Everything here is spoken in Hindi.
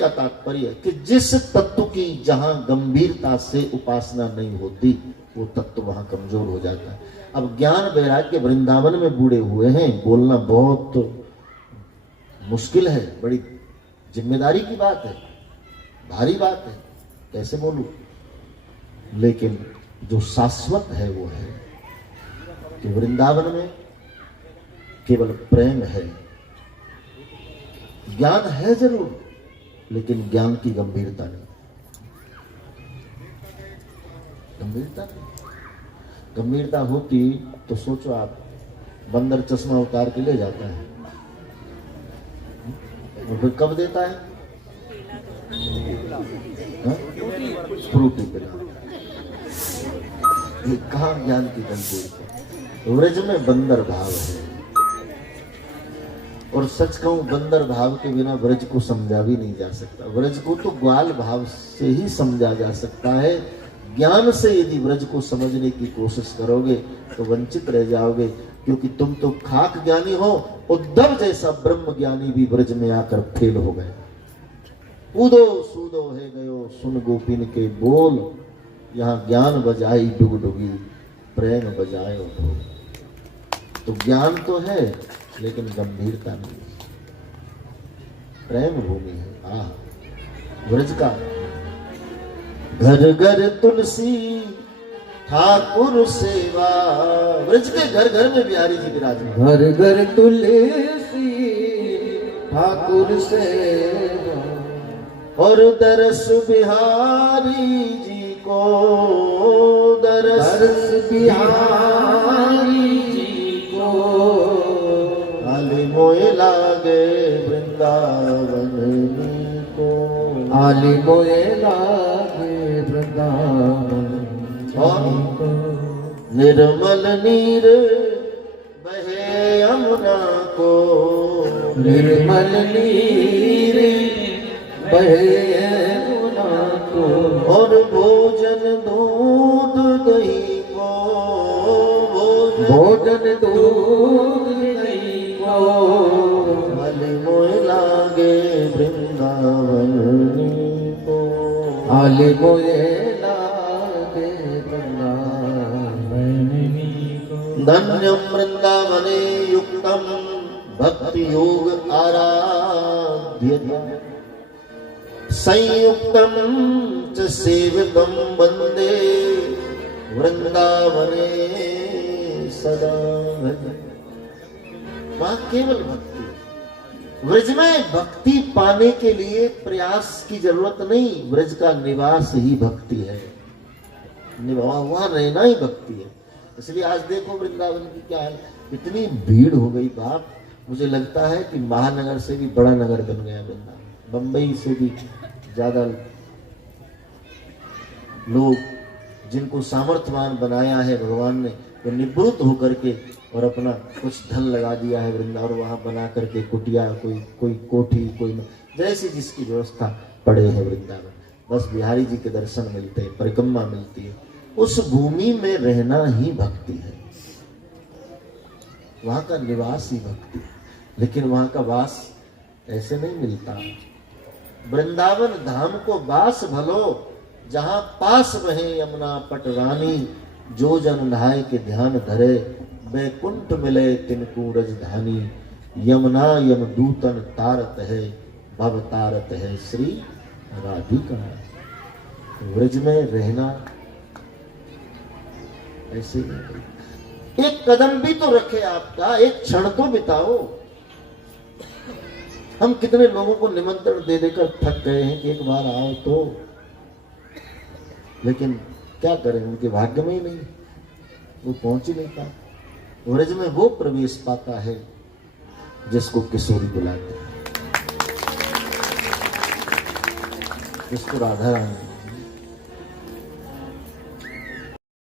का तात्पर्य है कि जिस तत्व की जहां गंभीरता से उपासना नहीं होती वो तत्व वहां कमजोर हो जाता है। अब ज्ञान वैराग्य वृंदावन में बूढ़े हुए हैं, बोलना बहुत मुश्किल है, बड़ी जिम्मेदारी की बात है, भारी बात है, कैसे बोलूं। लेकिन जो शाश्वत है वो है कि वृंदावन में केवल प्रेम है। ज्ञान है जरूर, लेकिन ज्ञान की गंभीरता नहीं। गंभीरता होती तो सोचो आप, बंदर चश्मा उतार के ले जाता है और फिर कब देता है? फ्रूटी पिला। ये कहाँ ज्ञान की गंभीरता। व्रज में बंदर भाव है, और सच कहूं बंदर भाव के बिना व्रज को समझा भी नहीं जा सकता। व्रज को तो ग्वाल भाव से ही समझा जा सकता है। ज्ञान से यदि व्रज को समझने की कोशिश करोगे तो वंचित रह जाओगे, क्योंकि तुम तो खाक ज्ञानी हो। उद्धव जैसा ब्रह्म ज्ञानी भी व्रज में आकर फेल हो गए। उदो सूदो है गयो सुन गोपिन के बोल, यहाँ ज्ञान बजाई डुगडुगी प्रेम बजायो ढोल। तो ज्ञान तो है लेकिन गंभीरता नहीं। प्रेम भूमि है व्रज का। घर घर तुलसी ठाकुर सेवा। व्रज के घर घर में बिहारी जी विराजमान। घर घर तुलसी ठाकुर सेवा, और दरस बिहारी जी को दरस बिहारी जी को। आले मोए लागे वृंदावन को। आली मोए लागे वृंदावन और निर्मल नीर बहे यमुना को। निर्मल नीर बहे यमुना को। और भोजन दूध दही को। भोजन दूध दही को। आले मोए लागे वृंदावन को। आली मोए लागे वृंदावन को। धन्यं वृंदावने युक्तं भक्ति योग आराध्यते। संयुक्तं च सेवितं वन्दे वृंदावने सदा। वहां केवल भक्ति। व्रज में भक्ति पाने के लिए प्रयास की जरूरत नहीं। व्रज का निवास ही भक्ति है, वहां रहना ही भक्ति है। इसलिए आज देखो वृंदावन की क्या है, इतनी भीड़ हो गई बाप। मुझे लगता है कि महानगर से भी बड़ा नगर बन गया वृंदावन। बंबई से भी ज्यादा लोग जिनको सामर्थ्यवान बनाया है भगवान ने, वो निवृत्त होकर के और अपना कुछ धन लगा दिया है वृंदावन। वहां बना करके कुटिया, कोई कोठी, कोई जैसी जिसकी व्यवस्था पड़े है वृंदावन। बस बिहारी जी के दर्शन मिलते हैं, परिक्रमा मिलती है। उस भूमि में रहना ही भक्ति है, वहां का निवास ही भक्ति है। लेकिन वहां का वास ऐसे नहीं मिलता। वृंदावन धाम को वास भलो, जहां पास बहे यमुना पट रानी। जो जन नहाय के ध्यान धरे, बैकुंठ मिले तिनको रजधानी। यमुना यमदूतन तारत है, भव तारत है श्री राधिका। व्रज में रहना ऐसे नहीं। एक कदम भी तो रखे आपका, एक क्षण तो बिताओ। हम कितने लोगों को निमंत्रण दे देकर थक गए हैं कि एक बार आओ तो, लेकिन क्या करें, उनके भाग्य में ही नहीं, वो पहुंच ही नहीं पाता। व्रज में वो प्रवेश पाता है जिसको किशोरी बुलाते हैं, जिसको राधा रानी